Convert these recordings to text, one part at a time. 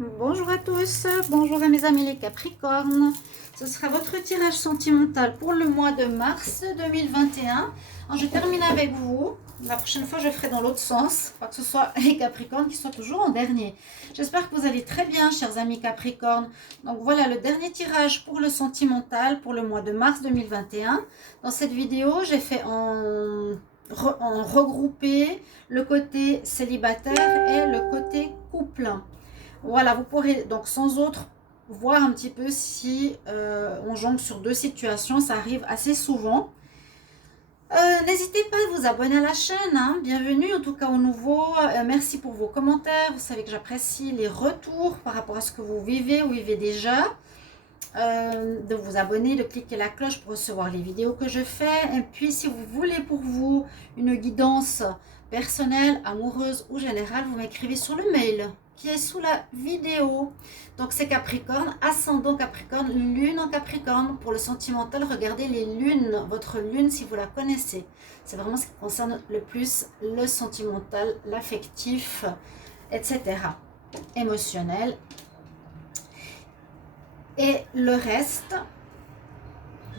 Bonjour à tous, bonjour à mes amis les Capricornes. Ce sera votre tirage sentimental pour le mois de mars 2021. Alors, je termine avec vous. La prochaine fois, je ferai dans l'autre sens, pas que ce soit les Capricornes qui soient toujours en dernier. J'espère que vous allez très bien, chers amis Capricornes. Donc voilà le dernier tirage pour le sentimental pour le mois de mars 2021. Dans cette vidéo, j'ai fait en regrouper le côté célibataire et le côté couple. Voilà, vous pourrez donc sans autre voir un petit peu si on jongle sur deux situations, ça arrive assez souvent. N'hésitez pas à vous abonner à la chaîne, hein. Bienvenue en tout cas aux nouveaux. Merci pour vos commentaires, vous savez que j'apprécie les retours par rapport à ce que vous vivez ou vivez déjà. De vous abonner, de cliquer la cloche pour recevoir les vidéos que je fais. Et puis si vous voulez pour vous une guidance personnelle, amoureuse ou générale, vous m'écrivez sur le mail qui est sous la vidéo. Donc c'est Capricorne, ascendant Capricorne, lune en Capricorne. Pour le sentimental, regardez les lunes, votre lune si vous la connaissez. C'est vraiment ce qui concerne le plus le sentimental, l'affectif, etc. Émotionnel. Et le reste.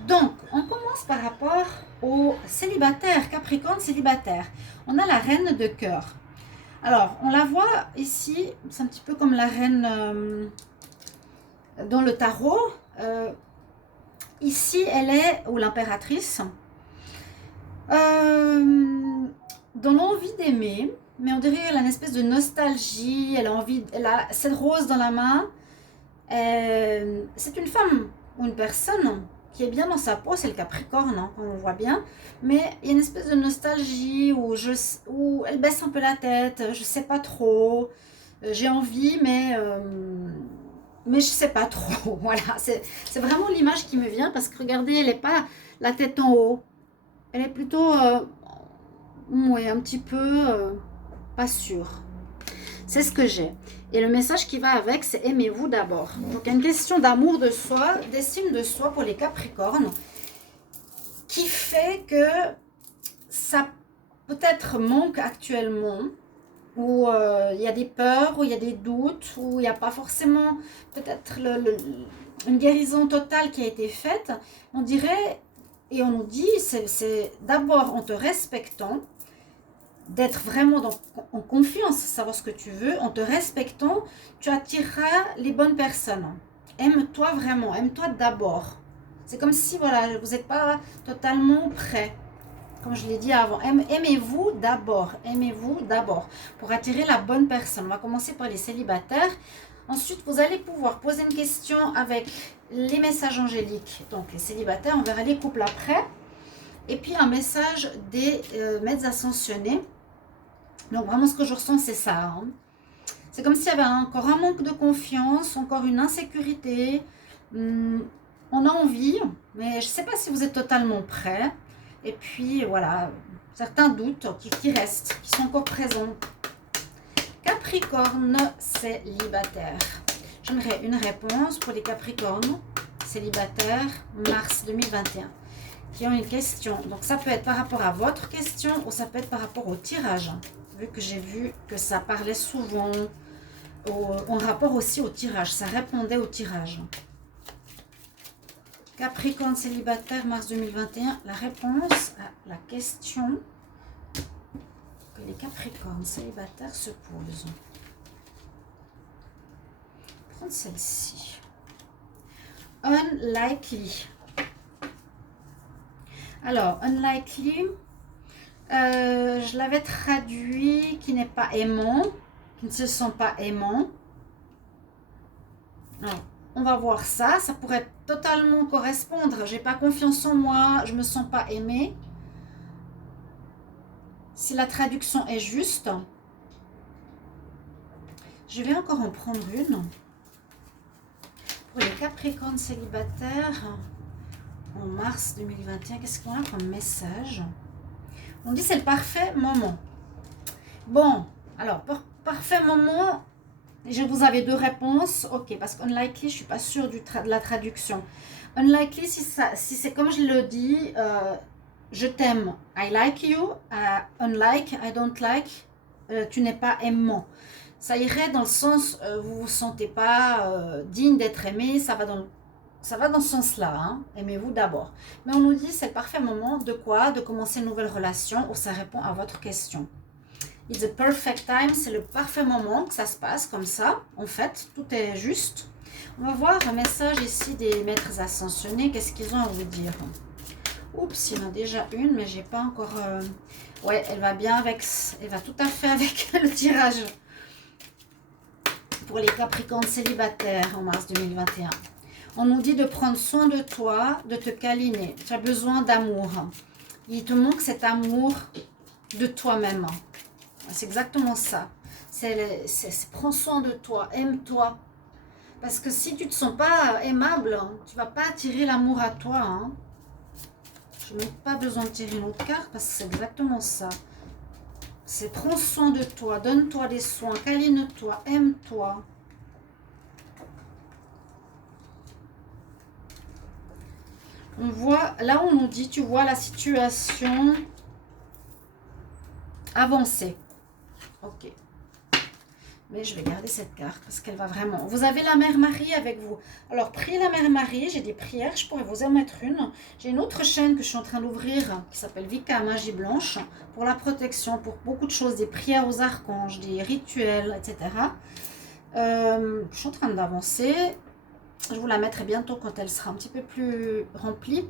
Donc, on commence par rapport aux célibataires, Capricorne célibataire. On a la reine de cœur. Alors, on la voit ici, c'est un petit peu comme la reine dans le tarot. Ici, elle est, ou l'impératrice, dans l'envie d'aimer, mais on dirait qu'elle a une espèce de nostalgie, elle a envie, elle a cette rose dans la main. C'est une femme ou une personne qui est bien dans sa peau, c'est le Capricorne, hein, on voit bien, mais il y a une espèce de nostalgie où elle baisse un peu la tête, je sais pas trop, j'ai envie, mais je sais pas trop. Voilà, c'est vraiment l'image qui me vient parce que regardez, elle n'est pas la tête en haut, elle est plutôt, ouais, un petit peu pas sûre. C'est ce que j'ai. Et le message qui va avec, c'est aimez-vous d'abord. Donc, il y a une question d'amour de soi, d'estime de soi pour les Capricornes, qui fait que ça peut-être manque actuellement, où il y a des peurs, où il y a des doutes, où il n'y a pas forcément peut-être une guérison totale qui a été faite. On dirait, et on nous dit, c'est d'abord en te respectant, d'être vraiment en confiance, savoir ce que tu veux, en te respectant, tu attireras les bonnes personnes. Aime-toi vraiment, aime-toi d'abord. C'est comme si, voilà, vous n'êtes pas totalement prêt. Comme je l'ai dit avant, aimez-vous d'abord, pour attirer la bonne personne. On va commencer par les célibataires. Ensuite, vous allez pouvoir poser une question avec les messages angéliques. Donc, les célibataires, on verra les couples après. Et puis, un message des maîtres ascensionnés. Donc vraiment ce que je ressens c'est ça. Hein. C'est comme s'il y avait encore un manque de confiance, encore une insécurité. On a envie, mais je ne sais pas si vous êtes totalement prêt. Et puis voilà, certains doutes qui restent, qui sont encore présents. Capricorne célibataire. J'aimerais une réponse pour les Capricornes célibataires mars 2021 qui ont une question. Donc ça peut être par rapport à votre question ou ça peut être par rapport au tirage. Vu que j'ai vu que ça parlait souvent en rapport aussi au tirage, ça répondait au tirage. Capricorne célibataire, mars 2021, la réponse à la question que les Capricornes célibataires se posent. Prendre celle-ci. Unlikely. Alors, unlikely, je l'avais traduit qui n'est pas aimant, qui ne se sent pas aimant. Alors, on va voir ça. Ça pourrait totalement correspondre. J'ai pas confiance en moi, je me sens pas aimée. Si la traduction est juste, je vais encore en prendre une. Pour les Capricornes célibataires, en mars 2021, qu'est-ce qu'on a comme message? On dit c'est le parfait moment. Bon, alors, parfait moment, je vous avais deux réponses. Ok, parce qu'unlikely, je ne suis pas sûre de la traduction. Unlikely, si c'est comme je le dis, je t'aime, I like you. Unlike, I don't like, tu n'es pas aimant. Ça irait dans le sens, vous ne vous sentez pas digne d'être aimé, ça va dans ce sens-là, hein. Aimez-vous d'abord. Mais on nous dit c'est le parfait moment de quoi? De commencer une nouvelle relation où ça répond à votre question. It's the perfect time, c'est le parfait moment que ça se passe comme ça. En fait, tout est juste. On va voir un message ici des maîtres ascensionnés. Qu'est-ce qu'ils ont à vous dire? Oups, il y en a déjà une, mais j'ai pas encore... Ouais, elle va bien avec... Elle va tout à fait avec le tirage. Pour les Capricornes célibataires en mars 2021. On nous dit de prendre soin de toi, de te câliner. Tu as besoin d'amour. Il te manque cet amour de toi-même. C'est exactement ça. C'est prends soin de toi, aime-toi. Parce que si tu ne te sens pas aimable, tu ne vas pas attirer l'amour à toi. Hein. Je n'ai pas besoin de tirer une autre carte parce que c'est exactement ça. C'est prends soin de toi, donne-toi des soins, câline-toi, aime-toi. On voit, là on nous dit, tu vois la situation avancée. Ok. Mais je vais garder cette carte parce qu'elle va vraiment... Vous avez la Mère Marie avec vous. Alors, priez la Mère Marie. J'ai des prières. Je pourrais vous en mettre une. J'ai une autre chaîne que je suis en train d'ouvrir qui s'appelle Vika Magie Blanche pour la protection, pour beaucoup de choses. Des prières aux archanges, des rituels, etc. Je suis en train d'avancer. Je vous la mettrai bientôt quand elle sera un petit peu plus remplie.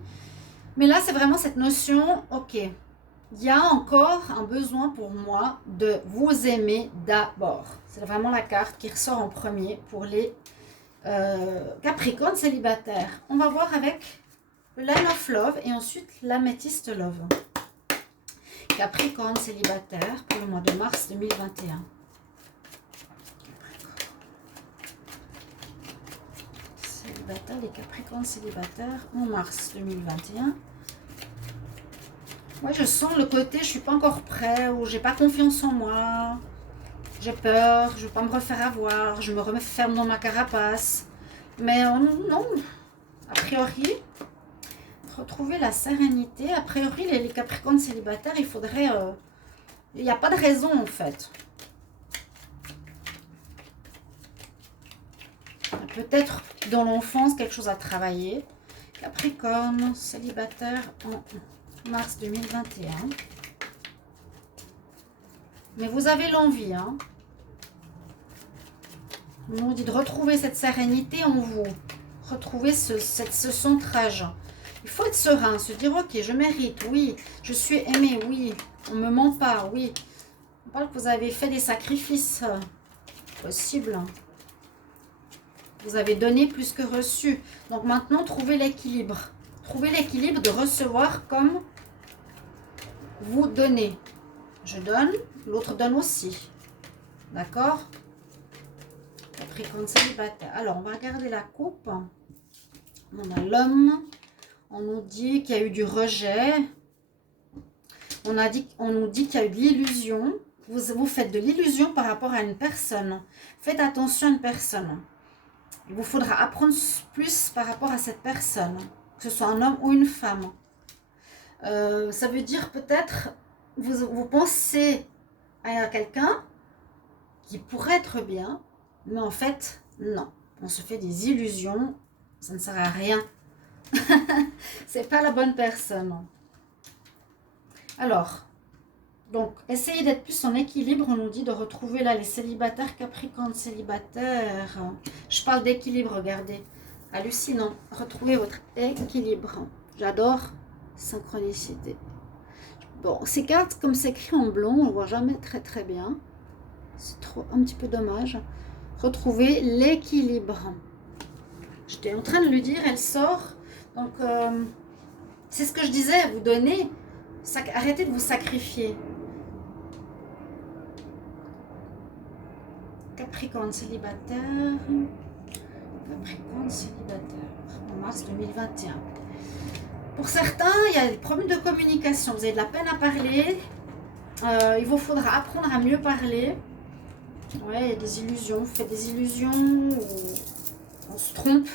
Mais là, c'est vraiment cette notion, ok, il y a encore un besoin pour moi de vous aimer d'abord. C'est vraiment la carte qui ressort en premier pour les Capricornes célibataires. On va voir avec le Line of Love et ensuite l'Améthyste Love. Capricornes célibataires pour le mois de mars 2021. Les Capricornes célibataires en mars 2021. Moi, je sens le côté, je suis pas encore prêt, ou j'ai pas confiance en moi, j'ai peur, je veux pas me refaire avoir, je me referme dans ma carapace. Mais non, a priori, retrouver la sérénité. A priori, les Capricornes célibataires, il faudrait... il n'y a pas de raison, en fait. Peut-être dans l'enfance, quelque chose à travailler. Capricorne célibataire en mars 2021. Mais vous avez l'envie, hein. On nous dit de retrouver cette sérénité en vous. Retrouver ce centrage. Il faut être serein, se dire, ok, je mérite, oui. Je suis aimé, oui. On ne me ment pas, oui. On parle que vous avez fait des sacrifices possibles. Vous avez donné plus que reçu. Donc maintenant, trouvez l'équilibre. Trouvez l'équilibre de recevoir comme vous donnez. Je donne, l'autre donne aussi. D'accord? Capricorne célibataire. Alors, on va regarder la coupe. On a l'homme. On nous dit qu'il y a eu du rejet. On nous dit qu'il y a eu de l'illusion. Vous faites de l'illusion par rapport à une personne. Faites attention à une personne. Il vous faudra apprendre plus par rapport à cette personne. Que ce soit un homme ou une femme. Ça veut dire peut-être, vous pensez à quelqu'un qui pourrait être bien, mais en fait, non. On se fait des illusions, ça ne sert à rien. C'est pas la bonne personne. Alors, donc, essayez d'être plus en équilibre. On nous dit de retrouver là les célibataires, Capricorne célibataires. Je parle d'équilibre, regardez. Hallucinant. Retrouvez votre équilibre. J'adore synchronicité. Bon, ces cartes, comme c'est écrit en blond, on ne voit jamais très très bien. C'est trop un petit peu dommage. Retrouver l'équilibre. J'étais en train de lui dire, elle sort. Donc, c'est ce que je disais, vous donnez. Arrêtez de vous sacrifier. Capricorne célibataire. Capricorne célibataire. En mars 2021. Pour certains, il y a des problèmes de communication. Vous avez de la peine à parler. Il vous faudra apprendre à mieux parler. Ouais, il y a des illusions. Vous faites des illusions. On se trompe.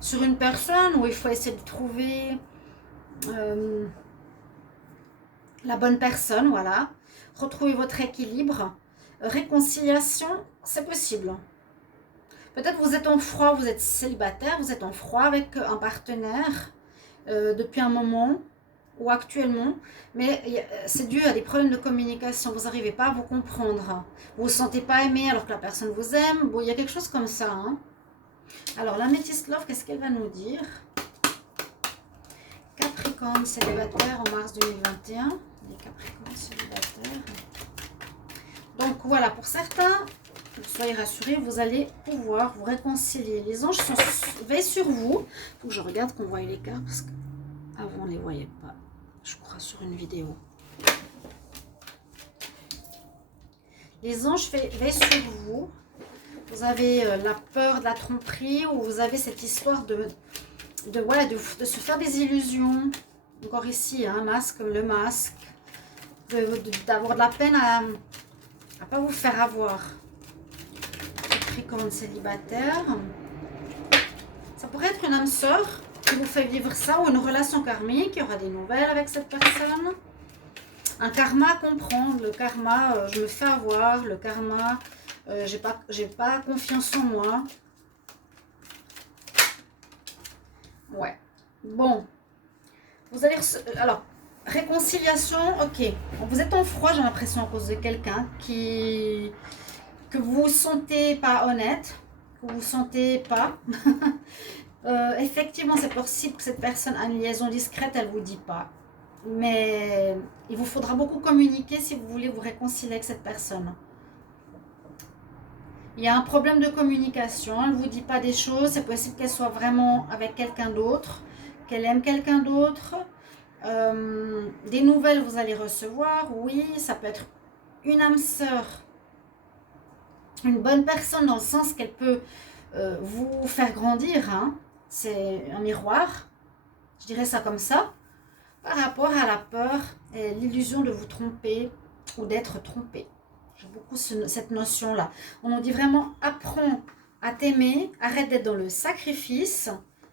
Sur une personne où il faut essayer de trouver la bonne personne, voilà. retrouver votre équilibre. Réconciliation, c'est possible. Peut-être vous êtes en froid, vous êtes célibataire, vous êtes en froid avec un partenaire depuis un moment ou actuellement, mais c'est dû à des problèmes de communication. Vous n'arrivez pas à vous comprendre. Vous ne vous sentez pas aimé alors que la personne vous aime. Bon, il y a quelque chose comme ça. Hein. Alors, l'Améthyste Love, qu'est-ce qu'elle va nous dire? Capricorne célibataire en mars 2021. Les Capricornes célibataires. Donc, voilà, pour certains, soyez rassurés, vous allez pouvoir vous réconcilier. Les anges veillent sur vous. Il faut que je regarde qu'on voit les cartes parce qu'avant, on ne les voyait pas. Je crois sur une vidéo. Les anges veillent sur vous. Vous avez la peur de la tromperie ou vous avez cette histoire de se faire des illusions. Encore ici, un masque, le masque. D'avoir de la peine à ne pas vous faire avoir. Capricorne célibataire. Ça pourrait être une âme sœur qui vous fait vivre ça ou une relation karmique. Il y aura des nouvelles avec cette personne. Un karma à comprendre. Le karma, je me fais avoir. Le karma, j'ai pas confiance en moi. Ouais. Bon. Vous allez... Alors, réconciliation, ok. Vous êtes en froid, j'ai l'impression, à cause de quelqu'un que vous sentez pas honnête, que vous sentez pas. Effectivement, c'est possible que cette personne a une liaison discrète, elle vous dit pas. Mais il vous faudra beaucoup communiquer si vous voulez vous réconcilier avec cette personne. Il y a un problème de communication, elle ne vous dit pas des choses, c'est possible qu'elle soit vraiment avec quelqu'un d'autre, qu'elle aime quelqu'un d'autre. Des nouvelles vous allez recevoir, oui, ça peut être une âme sœur, une bonne personne dans le sens qu'elle peut vous faire grandir, hein. C'est un miroir, je dirais ça comme ça, par rapport à la peur et l'illusion de vous tromper ou d'être trompé. J'ai beaucoup cette notion-là. On nous dit vraiment, apprends à t'aimer, arrête d'être dans le sacrifice,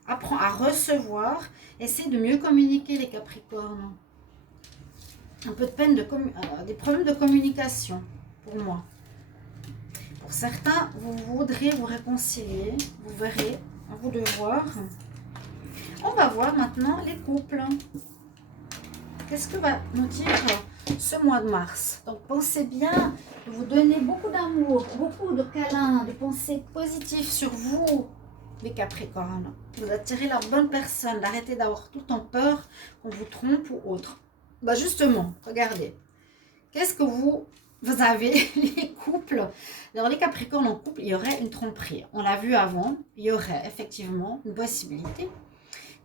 apprends à recevoir, essaie de mieux communiquer les Capricornes. Un peu de peine, des problèmes de communication pour moi. Pour certains, vous voudrez vous réconcilier, vous verrez, à vous de voir. On va voir maintenant les couples. Qu'est-ce que va nous dire ce mois de mars? Donc pensez bien de vous donner beaucoup d'amour, beaucoup de câlins, de pensées positives sur vous, les Capricornes. Vous attirez la bonne personne, d'arrêter d'avoir tout le temps peur qu'on vous trompe ou autre. Bah justement, regardez. Qu'est-ce que vous avez, les couples? Alors les Capricornes en couple, il y aurait une tromperie. On l'a vu avant, il y aurait effectivement une possibilité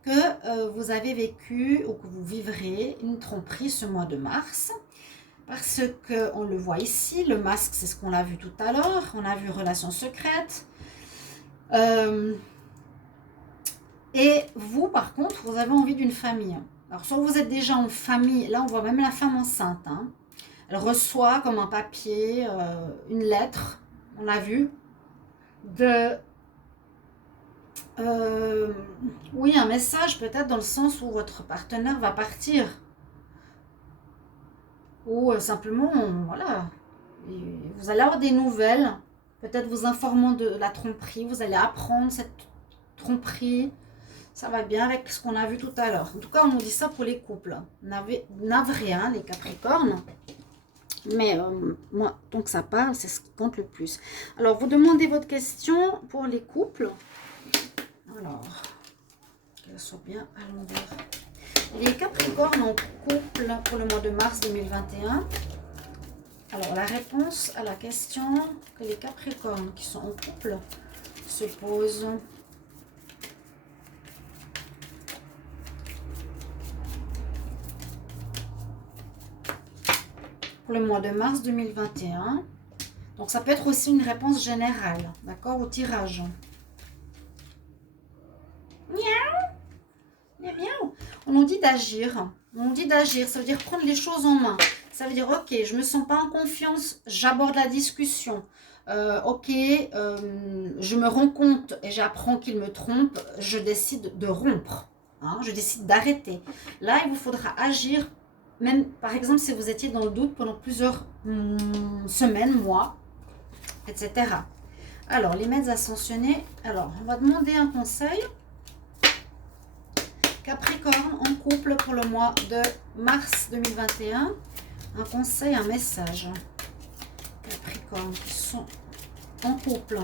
que vous avez vécu ou que vous vivrez une tromperie ce mois de mars. Parce qu'on le voit ici, le masque, c'est ce qu'on a vu tout à l'heure. On a vu relation secrète. Et vous, par contre, vous avez envie d'une famille. Alors, soit vous êtes déjà en famille, là on voit même la femme enceinte. Hein. Elle reçoit comme un papier, une lettre, on a vu, oui, un message peut-être dans le sens où votre partenaire va partir. Ou simplement, voilà, vous allez avoir des nouvelles, peut-être vous informant de la tromperie, vous allez apprendre cette tromperie. Ça va bien avec ce qu'on a vu tout à l'heure. En tout cas, on nous dit ça pour les couples. Navré, hein, les Capricornes. Mais moi, tant que ça parle, c'est ce qui compte le plus. Alors, vous demandez votre question pour les couples. Alors, qu'elle soit bien à l'envers. Les Capricornes en couple pour le mois de mars 2021. Alors, la réponse à la question que les Capricornes qui sont en couple se posent. Pour le mois de mars 2021. Donc, ça peut être aussi une réponse générale, d'accord, au tirage. Miaou. Miaou. On nous dit d'agir. On nous dit d'agir, ça veut dire prendre les choses en main. Ça veut dire, ok, je ne me sens pas en confiance, j'aborde la discussion. Ok, je me rends compte et j'apprends qu'il me trompe, je décide de rompre. Hein, je décide d'arrêter. Là, il vous faudra agir même par exemple si vous étiez dans le doute pendant plusieurs semaines, mois, etc. Alors, les maîtres ascensionnés, alors on va demander un conseil. Capricorne en couple pour le mois de mars 2021. Un conseil, un message. Capricorne qui sont en couple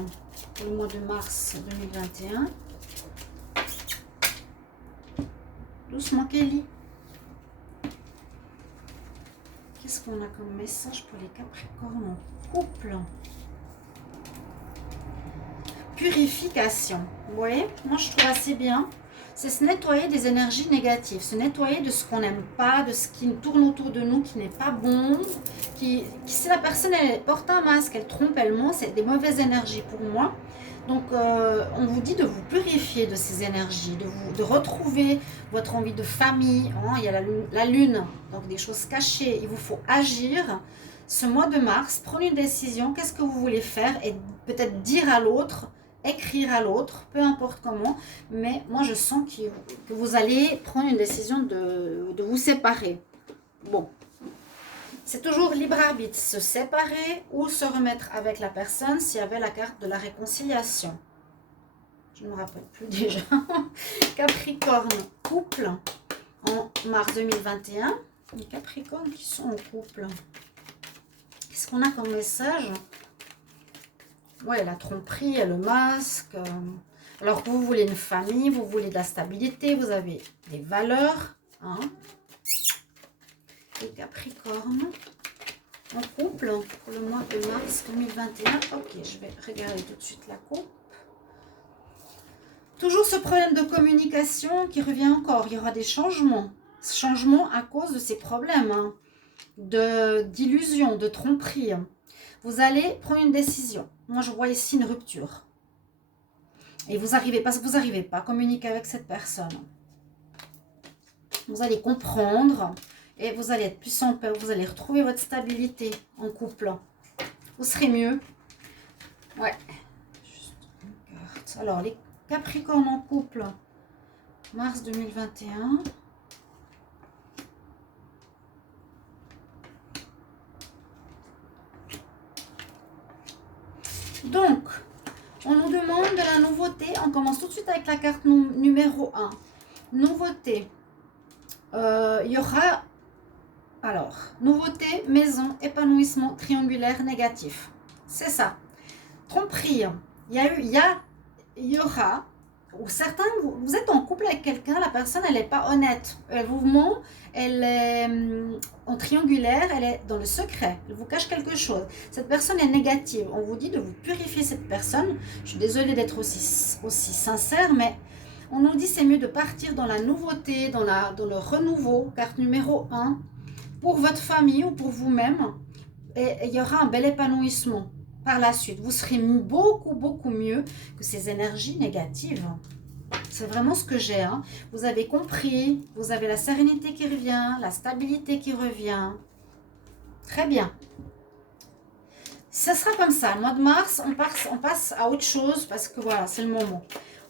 pour le mois de mars 2021. Doucement Kelly. Qu'est-ce qu'on a comme message pour les Capricornes en couple? Purification. Vous voyez, moi je trouve assez bien. C'est se nettoyer des énergies négatives, se nettoyer de ce qu'on n'aime pas, de ce qui tourne autour de nous, qui n'est pas bon, si la personne elle porte un masque, elle trompe, elle ment, c'est des mauvaises énergies pour moi. Donc on vous dit de vous purifier de ces énergies, de retrouver votre envie de famille. Hein. Il y a la lune, donc des choses cachées, il vous faut agir. Ce mois de mars, prendre une décision, qu'est-ce que vous voulez faire et peut-être dire à l'autre, écrire à l'autre, peu importe comment, mais moi je sens que vous allez prendre une décision de vous séparer. Bon, c'est toujours libre arbitre, se séparer ou se remettre avec la personne s'il y avait la carte de la réconciliation. Je ne me rappelle plus déjà. Capricorne, couple, en mars 2021. Les Capricornes qui sont en couple. Qu'est-ce qu'on a comme message ? Ouais, la tromperie, le masque. Alors que vous voulez une famille, vous voulez de la stabilité, vous avez des valeurs. Hein. Les Capricornes en couple pour le mois de mars 2021. Ok, je vais regarder tout de suite la coupe. Toujours ce problème de communication qui revient encore. Il y aura des changements. Changements à cause de ces problèmes hein, d'illusion, de tromperie. Vous allez prendre une décision. Moi, je vois ici une rupture. Et vous arrivez, parce que vous n'arrivez pas à communiquer avec cette personne. Vous allez comprendre et vous allez être plus en paix. Vous allez retrouver votre stabilité en couple. Vous serez mieux. Ouais. Juste une carte. Alors, les Capricornes en couple, mars 2021. Donc, on nous demande de la nouveauté. On commence tout de suite avec la carte numéro 1. Nouveauté. Il y aura, alors, nouveauté, maison, épanouissement, triangulaire, négatif. C'est ça. Tromperie. Il y aura, ou certains, vous êtes en couple avec quelqu'un, la personne, elle n'est pas honnête. Elle vous ment, elle est en triangulaire, elle est dans le secret. Elle vous cache quelque chose. Cette personne est négative. On vous dit de vous purifier cette personne. Je suis désolée d'être aussi sincère, mais on nous dit c'est mieux de partir dans la nouveauté, dans le renouveau, carte numéro 1, pour votre famille ou pour vous-même. Et il y aura un bel épanouissement. Par la suite, vous serez beaucoup, beaucoup mieux que ces énergies négatives. C'est vraiment ce que j'ai. Hein. Vous avez compris, vous avez la sérénité qui revient, la stabilité qui revient. Très bien. Ce sera comme ça. Le mois de mars, on passe à autre chose parce que voilà, c'est le moment.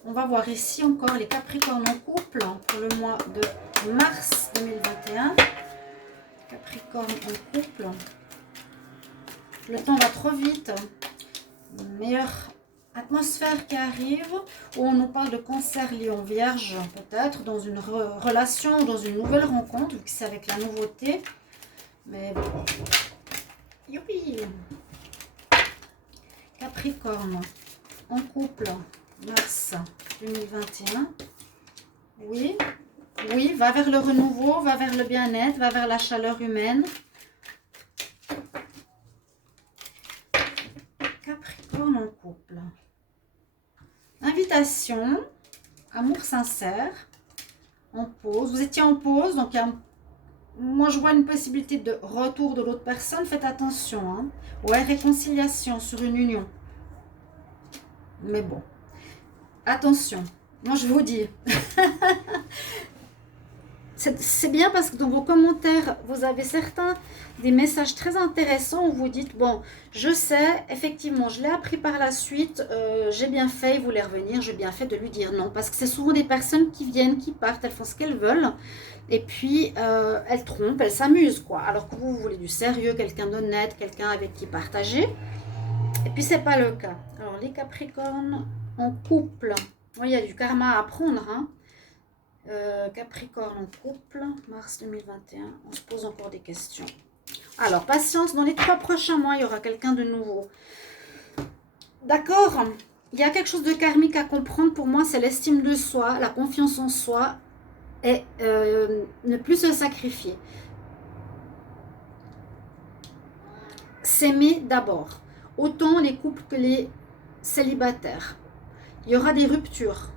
On va voir ici encore les Capricornes en couple pour le mois de mars 2021. Capricorne en couple. Le temps va trop vite. Meilleure atmosphère qui arrive. Où on nous parle de cancer, lion, vierge, peut-être, dans une relation, dans une nouvelle rencontre, vu que c'est avec la nouveauté. Mais bon. Youpi! Capricorne en couple, mars 2021. Oui, oui, va vers le renouveau, va vers le bien-être, va vers la chaleur humaine. Capricorne en couple. Invitation, amour sincère, en pause. Vous étiez en pause, donc moi je vois une possibilité de retour de l'autre personne. Faites attention. Hein. Ouais, réconciliation sur une union. Mais bon, attention. Moi je vous dis, C'est bien parce que dans vos commentaires, vous avez certains des messages très intéressants où vous dites, bon, je sais, effectivement, je l'ai appris par la suite, j'ai bien fait, il voulait revenir, j'ai bien fait de lui dire non. Parce que c'est souvent des personnes qui viennent, qui partent, elles font ce qu'elles veulent, et puis elles trompent, elles s'amusent, quoi. Alors que vous voulez du sérieux, quelqu'un d'honnête, quelqu'un avec qui partager. Et puis, c'est pas le cas. Alors, les Capricornes en couple, oui, il y a du karma à apprendre, hein. Capricorne en couple, mars 2021, on se pose encore des questions. Alors, patience, dans les 3 prochains mois, il y aura quelqu'un de nouveau. D'accord, il y a quelque chose de karmique à comprendre pour moi, c'est l'estime de soi, la confiance en soi et ne plus se sacrifier. S'aimer d'abord, autant les couples que les célibataires. Il y aura des ruptures.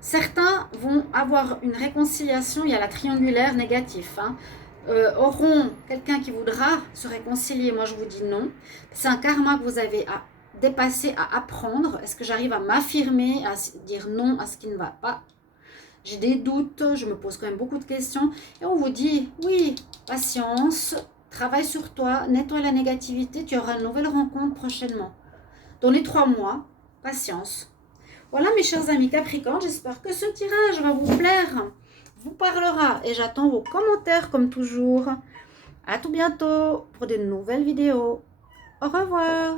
Certains vont avoir une réconciliation, il y a la triangulaire négatif, hein. Auront quelqu'un qui voudra se réconcilier, moi je vous dis non. C'est un karma que vous avez à dépasser, à apprendre. Est-ce que j'arrive à m'affirmer, à dire non à ce qui ne va pas? J'ai des doutes, je me pose quand même beaucoup de questions. Et on vous dit, oui, patience, travaille sur toi, nettoie la négativité, tu auras une nouvelle rencontre prochainement. Dans les 3 mois, patience. Voilà mes chers amis Capricorne, j'espère que ce tirage va vous plaire, vous parlera et j'attends vos commentaires comme toujours. À tout bientôt pour de nouvelles vidéos. Au revoir.